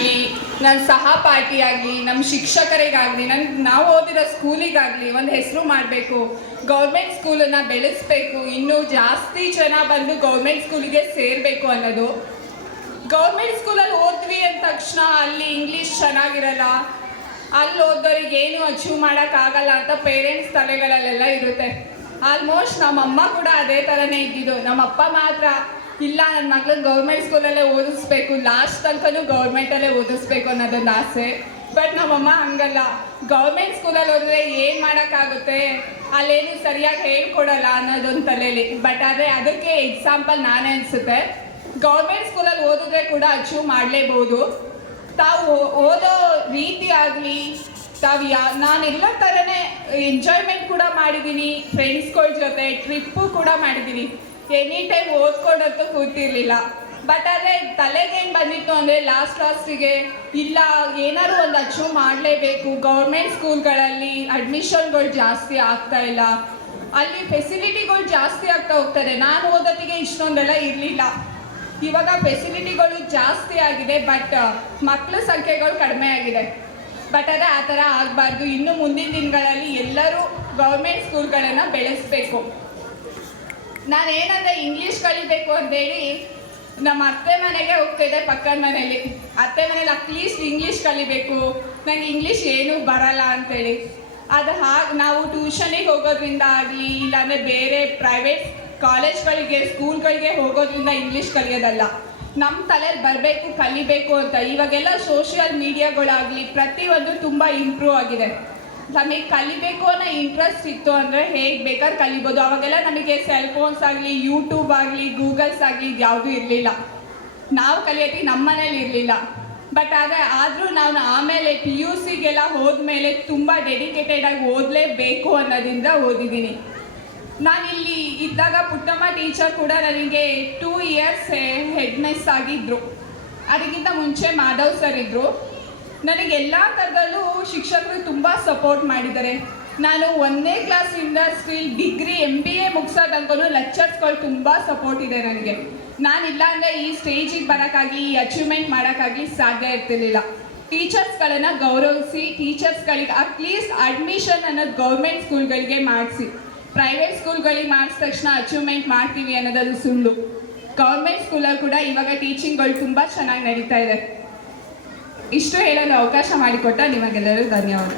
ಆಗಲಿ ನನ್ನ ಸಹಪಾಠಿಯಾಗಲಿ ನಮ್ಮ ಶಿಕ್ಷಕರಿಗಾಗಲಿ ನನ್ನ ನಾವು ಓದಿರೋ ಸ್ಕೂಲಿಗಾಗಲಿ ಒಂದು ಹೆಸರು ಮಾಡಬೇಕು. ಗೌರ್ಮೆಂಟ್ ಸ್ಕೂಲನ್ನು ಬೆಳೆಸಬೇಕು. ಇನ್ನೂ ಜಾಸ್ತಿ ಜನ ಬಂದು ಗೌರ್ಮೆಂಟ್ ಸ್ಕೂಲಿಗೆ ಸೇರಬೇಕು ಅನ್ನೋದು. ಗೌರ್ಮೆಂಟ್ ಸ್ಕೂಲಲ್ಲಿ ಓದ್ವಿ ಅಂದ ತಕ್ಷಣ ಅಲ್ಲಿ ಇಂಗ್ಲೀಷ್ ಚೆನ್ನಾಗಿರಲ್ಲ. ಅಲ್ಲಿ ಓದೋರಿಗೆ ಏನು ಅಚೀವ್ ಮಾಡೋಕ್ಕಾಗಲ್ಲ ಅಂತ ಪೇರೆಂಟ್ಸ್ ತಲೆಗಳಲ್ಲೆಲ್ಲ ಇರುತ್ತೆ. ಆಲ್ಮೋಸ್ಟ್ ನಮ್ಮಮ್ಮ ಕೂಡ ಅದೇ ಥರನೇ ಇದ್ದಿದ್ದು. ನಮ್ಮಪ್ಪ ಮಾತ್ರ ಇಲ್ಲ ನನ್ನ ಮಗಳನ್ನ ಗೌರ್ಮೆಂಟ್ ಸ್ಕೂಲಲ್ಲೇ ಓದಿಸ್ಬೇಕು. ಲಾಸ್ಟ್ ತನಕನೂ ಗೌರ್ಮೆಂಟಲ್ಲೇ ಓದಿಸ್ಬೇಕು ಅನ್ನೋದೊಂದು ಆಸೆ. ಬಟ್ ನಮ್ಮಮ್ಮ ಹಂಗಲ್ಲ. ಗೌರ್ಮೆಂಟ್ ಸ್ಕೂಲಲ್ಲಿ ಹೋದರೆ ಏನು ಮಾಡೋಕ್ಕಾಗುತ್ತೆ? ಅಲ್ಲೇನು ಸರಿಯಾಗಿ ಹೇಳ್ಕೊಡಲ್ಲ ಅನ್ನೋದೊಂದು ತಲೆಯಲ್ಲಿ ಬಟ್ ಆದರೆ ಅದಕ್ಕೆ ಎಕ್ಸಾಂಪಲ್ ನಾನೇ ಅನಿಸುತ್ತೆ. ಗೌರ್ಮೆಂಟ್ ಸ್ಕೂಲಲ್ಲಿ ಓದಿದ್ರೆ ಕೂಡ ಅಚೀವ್ ಮಾಡಲೇಬಹುದು. ತಾವು ಓದೋ ರೀತಿ ಆಗಲಿ, ತಾವು ಯಾ ಎಲ್ಲ ಥರನೇ ಎಂಜಾಯ್ಮೆಂಟ್ ಕೂಡ ಮಾಡಿದ್ದೀನಿ ಫ್ರೆಂಡ್ಸ್ಗಳ ಜೊತೆ ಟ್ರಿಪ್ಪು ಕೂಡ ಮಾಡಿದ್ದೀನಿ ಎನಿ ಟೈಮ್ ಓದ್ಕೊಂಡಂತೂ ಕೂತಿರ್ಲಿಲ್ಲ. ಬಟ್ ಆದರೆ ತಲೆಗೇನು ಬಂದಿತ್ತು ಅಂದರೆ ಲಾಸ್ಟ್ ಲಾಸ್ಟಿಗೆ ಇಲ್ಲ, ಏನಾದ್ರು ಒಂದು ಅಚೀವ್ ಮಾಡಲೇಬೇಕು. ಗೌರ್ಮೆಂಟ್ ಸ್ಕೂಲ್ಗಳಲ್ಲಿ ಅಡ್ಮಿಷನ್ಗಳು ಜಾಸ್ತಿ ಆಗ್ತಾ ಇಲ್ಲ. ಅಲ್ಲಿ ಫೆಸಿಲಿಟಿಗಳು ಜಾಸ್ತಿ ಆಗ್ತಾ ಹೋಗ್ತಾರೆ ನಾನು ಓದೋತ್ತಿಗೆ ಇಷ್ಟೊಂದೆಲ್ಲ ಇರಲಿಲ್ಲ. ಇವಾಗ ಫೆಸಿಲಿಟಿಗಳು ಜಾಸ್ತಿ ಆಗಿದೆ ಬಟ್ ಮಕ್ಕಳ ಸಂಖ್ಯೆಗಳು ಕಡಿಮೆ ಆಗಿದೆ. ಬಟ್ ಅದೇ ಆ ಥರ ಆಗಬಾರ್ದು. ಇನ್ನು ಮುಂದಿನ ದಿನಗಳಲ್ಲಿ ಎಲ್ಲರೂ ಗೌರ್ಮೆಂಟ್ ಸ್ಕೂಲ್ಗಳನ್ನು ಬೆಳೆಸಬೇಕು. ನಾನು ಏನಂದ್ರೆ ಇಂಗ್ಲೀಷ್ ಕಲಿಬೇಕು ಅಂತೇಳಿ ನಮ್ಮ ಅತ್ತೆ ಮನೆಗೆ ಹೋಗ್ತಿದ್ದೆ ಪಕ್ಕದ ಮನೇಲಿ ಅತ್ತೆ ಮನೇಲಿ ಅಟ್ಲೀಸ್ಟ್ ಇಂಗ್ಲೀಷ್ ಕಲಿಬೇಕು. ನಂಗೆ ಇಂಗ್ಲೀಷ್ ಏನೂ ಬರಲ್ಲ ಅಂತೇಳಿ. ಅದು ಹಾಗೆ ನಾವು ಟ್ಯೂಷನಿಗೆ ಹೋಗೋದ್ರಿಂದ ಆಗಲಿ, ಇಲ್ಲಾಂದರೆ ಬೇರೆ ಪ್ರೈವೇಟ್ ಕಾಲೇಜ್ಗಳಿಗೆ ಸ್ಕೂಲ್ಗಳಿಗೆ ಹೋಗೋದ್ರಿಂದ ಇಂಗ್ಲೀಷ್ ಕಲಿಯೋದಲ್ಲ. ನಮ್ಮ ತಲೆಯಲ್ಲಿ ಬರಬೇಕು, ಕಲಿಬೇಕು ಅಂತ. ಇವಾಗೆಲ್ಲ ಸೋಷಿಯಲ್ ಮೀಡಿಯಾಗಳಾಗಲಿ ಪ್ರತಿಯೊಂದು ತುಂಬ ಇಂಪ್ರೂವ್ ಆಗಿದೆ. ನಮಗೆ ಕಲಿಬೇಕು ಅನ್ನೋ ಇಂಟ್ರೆಸ್ಟ್ ಇತ್ತು ಅಂದರೆ ಹೇಗೆ ಬೇಕಾದ್ರೆ ಕಲಿಬೋದು. ಅವಾಗೆಲ್ಲ ನಮಗೆ ಸೆಲ್ ಫೋನ್ಸ್ ಆಗಲಿ ಯೂಟ್ಯೂಬ್ ಆಗಲಿ ಗೂಗಲ್ಸ್ ಆಗಲಿ ಯಾವುದೂ ಇರಲಿಲ್ಲ. ನಾವು ಕಲಿಯೋಕ್ಕೆ ನಮ್ಮ ಮನೇಲಿ ಇರಲಿಲ್ಲ. ಬಟ್ ಆದರೆ ಆದರೂ ನಾನು ಆಮೇಲೆ ಪಿ ಯು ಸಿಗೆಲ್ಲ ಹೋದ್ಮೇಲೆ ತುಂಬ ಡೆಡಿಕೇಟೆಡ್ ಆಗಿ ಓದಲೇಬೇಕು ಅನ್ನೋದಿಂದ ಓದಿದ್ದೀನಿ. ನಾನಿಲ್ಲಿ ಇದ್ದಾಗ ಪುಟ್ಟಮ್ಮ ಟೀಚರ್ ಕೂಡ ನನಗೆ ಟೂ ಇಯರ್ಸ್ ಹೆಡ್ ಮಿಸ್ ಆಗಿದ್ದರು ಅದಕ್ಕಿಂತ ಮುಂಚೆ ಮಾಧವ್ ಸರ್ ಇದ್ದರು ನನಗೆ ಎಲ್ಲ ಥರದಲ್ಲೂ ಶಿಕ್ಷಕರು ತುಂಬ ಸಪೋರ್ಟ್ ಮಾಡಿದ್ದಾರೆ. ನಾನು ಒಂದನೇ ಕ್ಲಾಸಿಂದ still degree M B A ಮುಗಿಸೋ ತನಕನೂ ಲೆಕ್ಚರ್ಸ್ಗಳು ತುಂಬ ಸಪೋರ್ಟ್ ಇದೆ ನನಗೆ. ನಾನಿಲ್ಲ ಅಂದರೆ ಈ ಸ್ಟೇಜಿಗೆ ಬರೋಕ್ಕಾಗಿ ಈ ಅಚೀವ್ಮೆಂಟ್ ಮಾಡೋಕ್ಕಾಗಿ ಸಾಧ್ಯ ಇರ್ತಿರ್ಲಿಲ್ಲ. ಟೀಚರ್ಸ್ಗಳನ್ನು ಗೌರವಿಸಿ ಟೀಚರ್ಸ್ಗಳಿಗೆ ಅಟ್ಲೀಸ್ಟ್ ಅಡ್ಮಿಷನ್ ಅನ್ನೋದು ಗೌರ್ಮೆಂಟ್ ಸ್ಕೂಲ್ಗಳಿಗೆ ಮಾಡಿಸಿ. ಪ್ರೈವೇಟ್ ಸ್ಕೂಲ್ಗಳಿಗೆ ಮಾಡಿಸಿದ ತಕ್ಷಣ ಅಚೀವ್ಮೆಂಟ್ ಮಾಡ್ತೀವಿ ಅನ್ನೋದದು ಸುಳ್ಳು. ಗೌರ್ಮೆಂಟ್ ಸ್ಕೂಲಲ್ಲಿ ಕೂಡ ಇವಾಗ ಟೀಚಿಂಗ್ಗಳು ತುಂಬ ಚೆನ್ನಾಗಿ ನಡೀತಾ ಇದೆ. ಇಷ್ಟು ಹೇಳಲು ಅವಕಾಶ ಮಾಡಿಕೊಟ್ಟ ನಿಮಗೆಲ್ಲರೂ ಧನ್ಯವಾದ